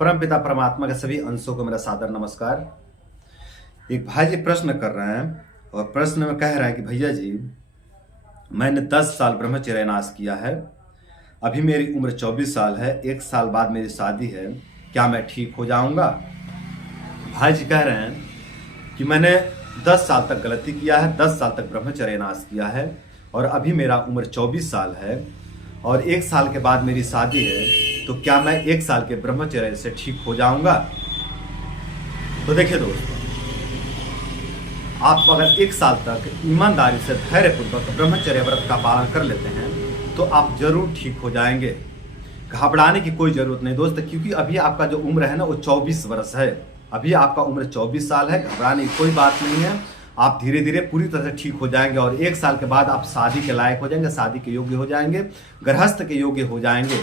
परमपिता परमात्मा के सभी अंशों को मेरा सादर नमस्कार। एक भाई जी प्रश्न कर रहे हैं और प्रश्न में कह रहे हैं कि भैया जी, मैंने 10 साल ब्रह्मचर्य नाश किया है, अभी मेरी उम्र 24 साल है, 1 साल बाद मेरी शादी है, क्या मैं ठीक हो जाऊंगा? भाई जी कह रहे हैं कि मैंने 10 साल तक गलती किया है, 10 साल तक ब्रह्मचर्य नाश किया है और अभी मेरा उम्र 24 साल है और 1 साल के बाद मेरी शादी है, तो क्या मैं 1 साल के ब्रह्मचर्य से ठीक हो जाऊंगा? तो देखिए दोस्तों, आप अगर 1 साल तक ईमानदारी से धैर्यपूर्वक ब्रह्मचर्य व्रत का पालन कर लेते हैं तो आप जरूर ठीक हो जाएंगे। घबराने की कोई जरूरत नहीं दोस्त, क्योंकि अभी आपका जो उम्र है ना वो 24 वर्ष है। अभी आपका उम्र 24 साल है, घबराने की कोई बात नहीं है। आप धीरे धीरे पूरी तरह से ठीक हो जाएंगे और 1 साल के बाद आप शादी के लायक हो जाएंगे, शादी के योग्य हो जाएंगे, गृहस्थ के योग्य हो जाएंगे।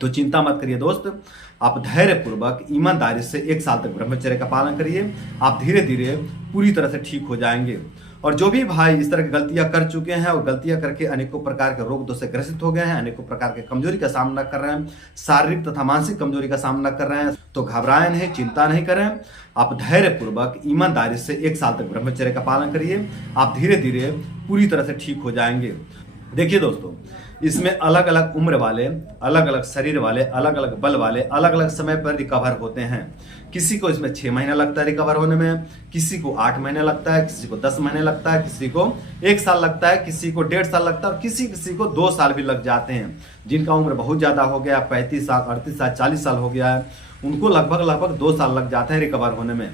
तो चिंता मत करिए दोस्त, आप धैर्यपूर्वक ईमानदारी से 1 साल तक ब्रह्मचर्य का पालन करिए, आप धीरे धीरे पूरी तरह से ठीक हो जाएंगे। और जो भी भाई इस तरह की गलतियां कर चुके हैं और गलतियां करके अनेकों प्रकार के रोग दोष से ग्रसित हो गए हैं, अनेकों प्रकार के कमजोरी का सामना कर रहे हैं, शारीरिक तथा मानसिक कमजोरी का सामना कर रहे हैं, तो घबराएं नहीं, चिंता नहीं करें। आप धैर्यपूर्वक ईमानदारी से 1 साल तक ब्रह्मचर्य का पालन करिए, आप धीरे धीरे पूरी तरह से ठीक हो जाएंगे। देखिए दोस्तों, इसमें अलग अलग उम्र वाले, अलग अलग शरीर वाले, अलग अलग बल वाले अलग अलग समय पर रिकवर होते हैं। किसी को इसमें 6 महीने लगता है रिकवर होने में, किसी को 8 महीने लगता है, किसी को 10 महीने लगता है, किसी को 1 साल लगता है, किसी को 1.5 साल लगता है और किसी को 2 साल भी लग जाते हैं। जिनका उम्र बहुत ज्यादा हो गया, 35 साल, 38 साल, 40 साल हो गया है, उनको लगभग 2 साल लग जाते हैं रिकवर होने में।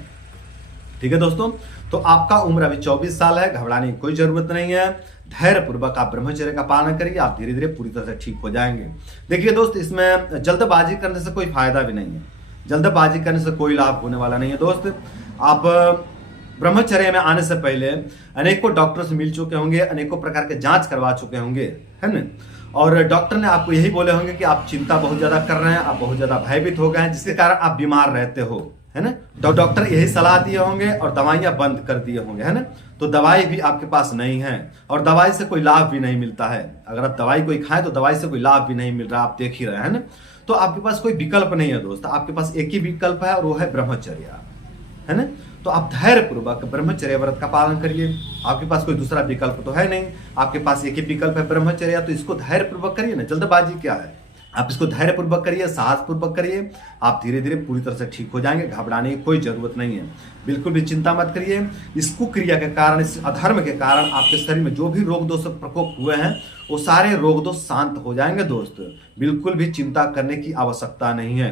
ठीक है दोस्तों, तो आपका उम्र अभी 24 साल है, घबराने की कोई जरूरत नहीं है। धैर्यपूर्वक आप ब्रह्मचर्य का पालन करिए, आप धीरे धीरे पूरी तरह से ठीक हो जाएंगे। देखिए दोस्त, इसमें जल्दबाजी करने से कोई फायदा भी नहीं है, जल्दबाजी करने से कोई लाभ होने वाला नहीं है दोस्त। आप ब्रह्मचर्य में आने से पहले अनेकों डॉक्टर से मिल चुके होंगे, अनेकों प्रकार के जांच करवा चुके होंगे, है ना? और डॉक्टर ने आपको यही बोले होंगे कि आप चिंता बहुत ज्यादा कर रहे हैं, आप बहुत ज्यादा भयभीत हो गए हैं, जिसके कारण आप बीमार रहते हो, है ना? तो डॉक्टर यही सलाह दिए होंगे और दवाइयां बंद कर दिए होंगे, है ना? तो दवाई भी आपके पास नहीं है और दवाई से कोई लाभ भी नहीं मिलता है। अगर आप दवाई कोई खाएं तो दवाई से कोई लाभ भी नहीं मिल रहा, आप देख ही रहे हैं ना? तो आपके पास कोई विकल्प नहीं है दोस्त, आपके पास एक ही विकल्प है और वो है ब्रह्मचर्य, है ना? तो आप धैर्यपूर्वक ब्रह्मचर्य व्रत का पालन करिए, आपके पास कोई दूसरा विकल्प तो है नहीं, आपके पास एक ही विकल्प है ब्रह्मचर्य, तो इसको धैर्यपूर्वक करिए ना। जल्दबाजी क्या है? आप इसको धैर्यपूर्वक करिए, साहसपूर्वक करिए, आप धीरे धीरे पूरी तरह से ठीक हो जाएंगे। घबराने की कोई जरूरत नहीं है, बिल्कुल भी चिंता मत करिए। इस कुक्रिया के कारण, इस अधर्म के कारण आपके शरीर में जो भी रोग दोष प्रकोप हुए हैं वो सारे रोग दोष शांत हो जाएंगे दोस्त। बिल्कुल भी चिंता करने की आवश्यकता नहीं है।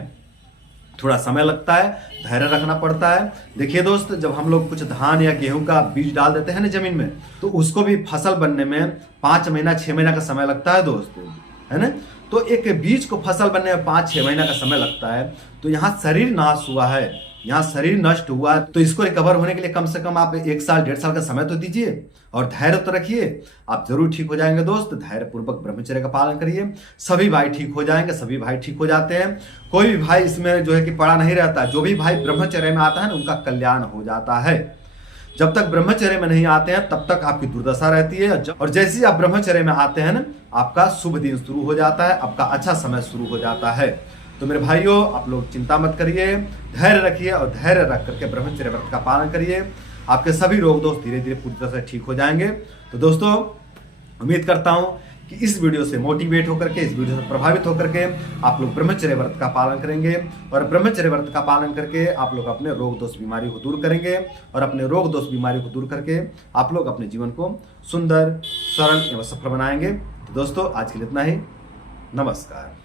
थोड़ा समय लगता है, धैर्य रखना पड़ता है। देखिए दोस्त, जब हम लोग कुछ धान या गेहूं का बीज डाल देते हैं ना जमीन में, तो उसको भी फसल बनने में 5 महीना 6 महीना का समय लगता है दोस्त, है ना? तो एक बीज को फसल बनने में 5-6 महीना का समय लगता है। तो यहाँ शरीर नाश हुआ है, यहाँ शरीर नष्ट हुआ है, तो इसको रिकवर होने के लिए कम से कम आप 1 साल 1.5 साल का समय तो दीजिए और धैर्य तो रखिए, आप जरूर ठीक हो जाएंगे दोस्त। धैर्यपूर्वक ब्रह्मचर्य का पालन करिए, सभी भाई ठीक हो जाएंगे, सभी भाई ठीक हो जाते हैं। कोई भी भाई इसमें जो है कि पड़ा नहीं रहता, जो भी भाई ब्रह्मचर्य में आता है ना उनका कल्याण हो जाता है। जब तक ब्रह्मचर्य में नहीं आते हैं तब तक आपकी दुर्दशा रहती है, और जैसे ही आप ब्रह्मचर्य में आते हैं ना, आपका शुभ दिन शुरू हो जाता है, आपका अच्छा समय शुरू हो जाता है। तो मेरे भाइयों, आप लोग चिंता मत करिए, धैर्य रखिए और धैर्य रख करके ब्रह्मचर्य व्रत का पालन करिए, आपके सभी रोग दोष धीरे धीरे पूरी तरह से ठीक हो जाएंगे। तो दोस्तों, उम्मीद करता हूं कि इस वीडियो से मोटिवेट होकर के, इस वीडियो से प्रभावित होकर के आप लोग ब्रह्मचर्य व्रत का पालन करेंगे और ब्रह्मचर्य व्रत का पालन करके आप लोग अपने रोग दोष बीमारी को दूर करेंगे और अपने रोग दोष बीमारी को दूर करके आप लोग अपने जीवन को सुंदर, सरल एवं सफल बनाएंगे। तो दोस्तों, आज के लिए इतना ही। नमस्कार।